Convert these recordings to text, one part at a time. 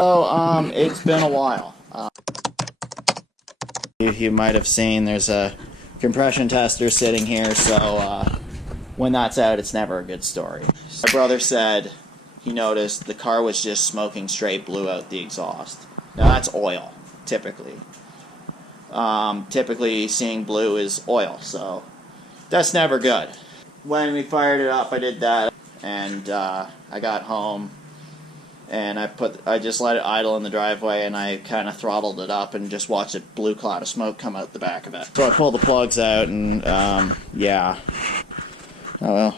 So, it's been a while. You might have seen there's a compression tester sitting here, so when that's out, it's never a good story. My brother said he noticed the car was just smoking straight blue out the exhaust. Now that's oil, typically. Typically seeing blue is oil, so that's never good. When we fired it up, I did that, and I got home. And I just let it idle in the driveway, and I kind of throttled it up and just watched a blue cloud of smoke come out the back of it. So I pulled the plugs out, and yeah. Oh well,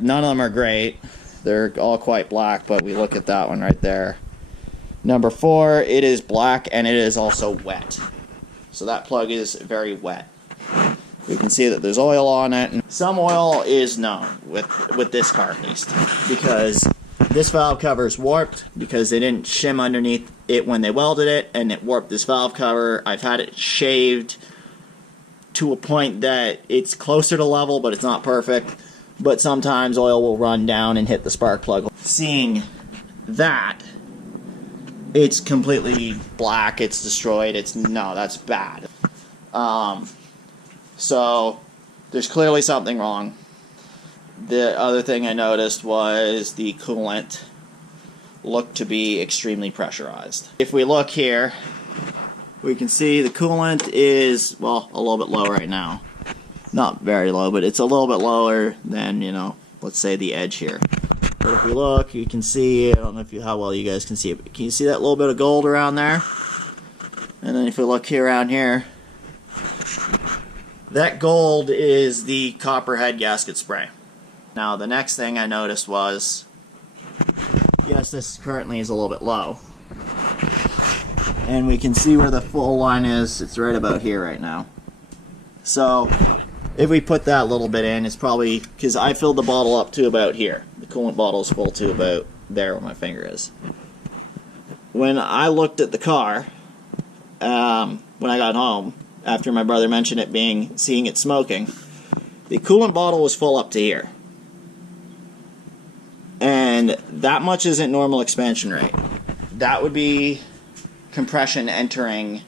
none of them are great. They're all quite black, but we look at that one right there. Number 4, it is black and it is also wet. So that plug is very wet. We can see that there's oil on it, and some oil is known with this car at least, because this valve cover is warped because they didn't shim underneath it when they welded it, and it warped this valve cover. I've had it shaved to a point that it's closer to level, but it's not perfect. But sometimes oil will run down and hit the spark plug. Seeing that, it's completely black, it's destroyed, no, that's bad. So there's clearly something wrong. The other thing I noticed was the coolant looked to be extremely pressurized. If we look here, we can see the coolant is, well, a little bit low right now. Not very low, but it's a little bit lower than, let's say the edge here. But if we look, you can see, I don't know how well you guys can see it, but can you see that little bit of gold around there? And then if we look here around here, that gold is the copper head gasket spray. Now the next thing I noticed was, yes, this currently is a little bit low. And we can see where the full line is. It's right about here right now. So if we put that little bit in, it's probably, because I filled the bottle up to about here. The coolant bottle is full to about there where my finger is. When I looked at the car, when I got home, after my brother mentioned seeing it smoking, the coolant bottle was full up to here. And that much isn't normal expansion rate. That would be compression entering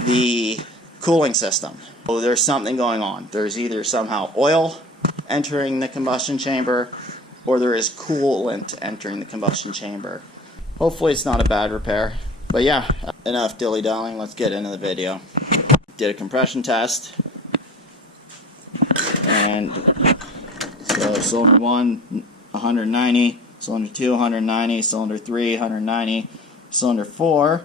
the cooling system. So there's something going on. There's either somehow oil entering the combustion chamber, or there is coolant entering the combustion chamber. Hopefully it's not a bad repair. But yeah, enough dilly-dallying, let's get into the video. Did a compression test. And so cylinder 1, 190, cylinder 2, 190, cylinder 3, 190, cylinder 4,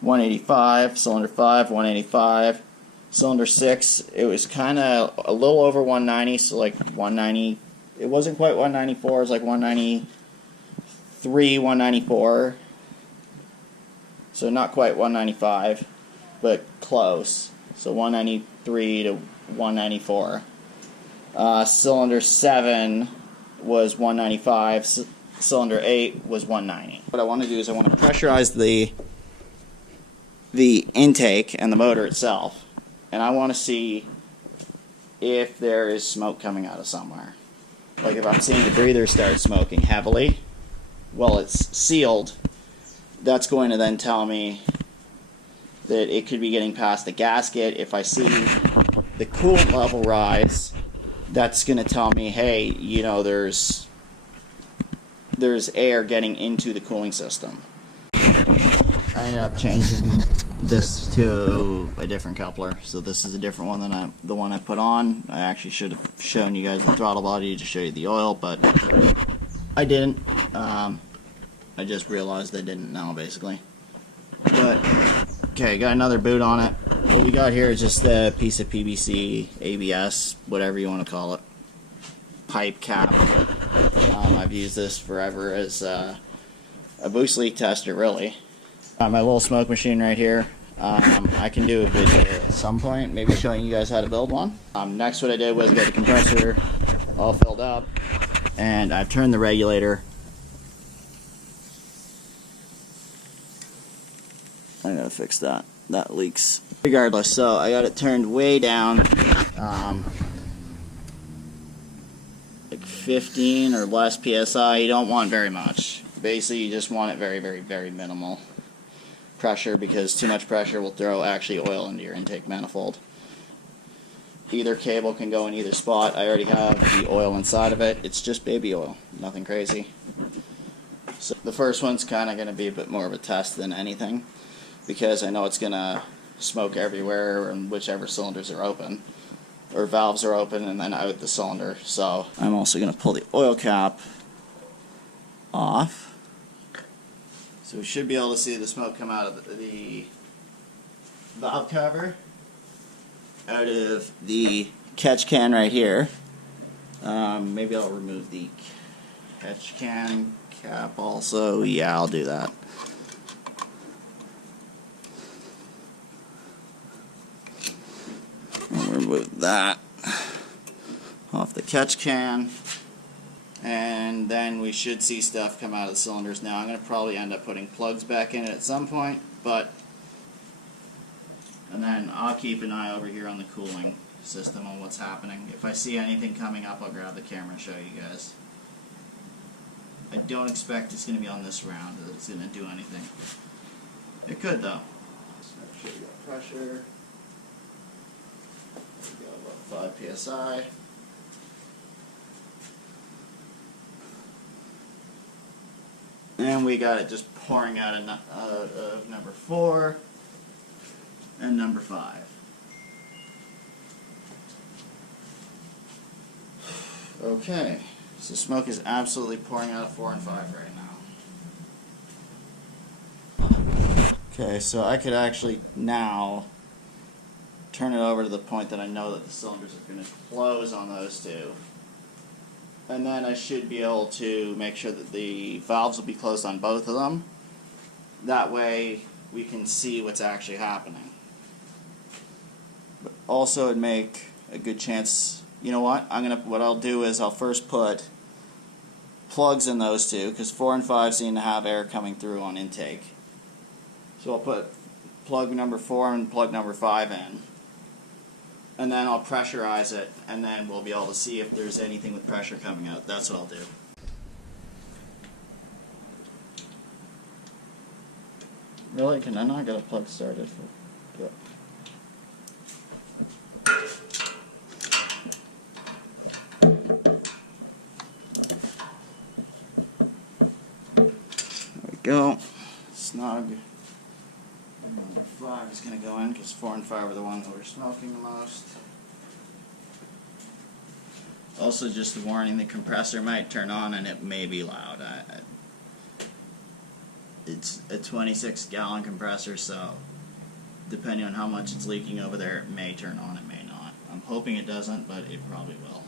185, cylinder 5, 185, cylinder 6, it was kind of a little over 190, so like 190, it wasn't quite 194, it was like 193, 194, so not quite 195, but close, so 193 to 194. Cylinder 7 was 195, cylinder 8 was 190. What I want to do is I want to pressurize the intake and the motor itself, and I want to see if there is smoke coming out of somewhere. Like if I'm seeing the breather start smoking heavily, well, it's sealed, that's going to then tell me that it could be getting past the gasket. If I see the coolant level rise, that's going to tell me, hey, there's air getting into the cooling system. I ended up changing this to a different coupler, so this is a different one than the one I put on. I actually should have shown you guys the throttle body to show you the oil, but I didn't. I just realized I didn't know, basically. But okay, got another boot on it. What we got here is just a piece of PVC, ABS, whatever you want to call it, pipe cap. I've used this forever as a boost leak tester, really. My little smoke machine right here. I can do a video at some point, maybe showing you guys how to build one. Next, what I did was get the compressor all filled up, and I've turned the regulator. I gotta fix that. That leaks. Regardless, so I got it turned way down, like 15 or less PSI. You don't want very much. Basically, you just want it very, very, very minimal pressure, because too much pressure will throw actually oil into your intake manifold. Either cable can go in either spot. I already have the oil inside of it. It's just baby oil, nothing crazy. So the first one's kind of going to be a bit more of a test than anything, because I know it's going to smoke everywhere and whichever cylinders are open, or valves are open, and then out the cylinder. So I'm also going to pull the oil cap off. So we should be able to see the smoke come out of the valve cover, out of the catch can right here. Maybe I'll remove the catch can cap also. Yeah, I'll do that. I'll remove that off the catch can. And then we should see stuff come out of the cylinders. Now I'm going to probably end up putting plugs back in it at some point, and then I'll keep an eye over here on the cooling system on what's happening. If I see anything coming up, I'll grab the camera and show you guys. I don't expect it's going to be on this round that it's going to do anything. It could though. So make sure you got pressure. We got about 5 psi. And we got it just pouring out of number 4 and number 5. Okay, so smoke is absolutely pouring out of 4 and 5 right now. Okay, so I could actually now turn it over to the point that I know that the cylinders are going to close on those two. And then I should be able to make sure that the valves will be closed on both of them. That way we can see what's actually happening. But also it'd make a good chance, you know what? What I'll do is I'll first put plugs in those two, because 4 and 5 seem to have air coming through on intake. So I'll put plug number 4 and plug number 5 in. And then I'll pressurize it, and then we'll be able to see if there's anything with pressure coming out. That's what I'll do. Really? Can I not get a plug started? Yep. There we go. Snug. Number 5 is going to go in, because 4 and 5 are the ones that are smoking the most. Also, just a warning, the compressor might turn on and it may be loud. It's a 26-gallon compressor, so depending on how much it's leaking over there, it may turn on, it may not. I'm hoping it doesn't, but it probably will.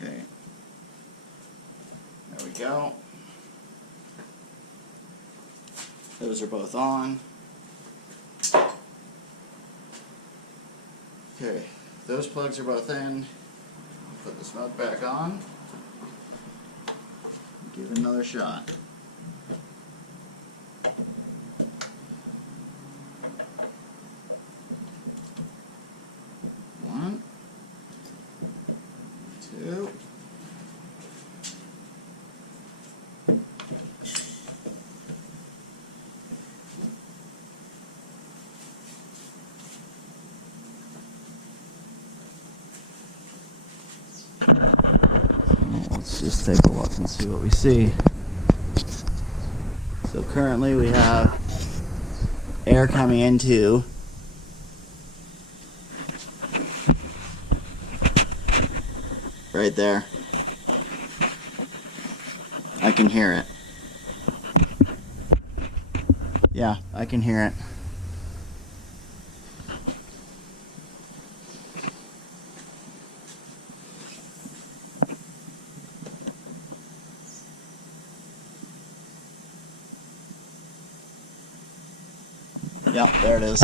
Okay, there we go. Those are both on. Okay, those plugs are both in. Put the smoke back on. Give it another shot. One, two. Let's just take a look and see what we see. So currently we have air coming into right there. I can hear it. Yeah, I can hear it. Yep, there it is.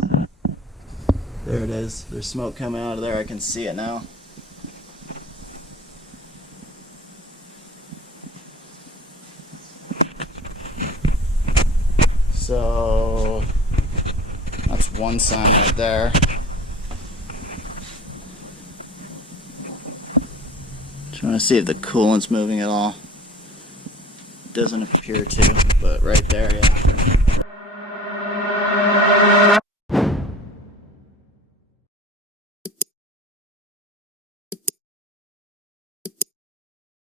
There it is. There's smoke coming out of there. I can see it now. So that's one sign right there. Trying to see if the coolant's moving at all. Doesn't appear to, but right there, yeah.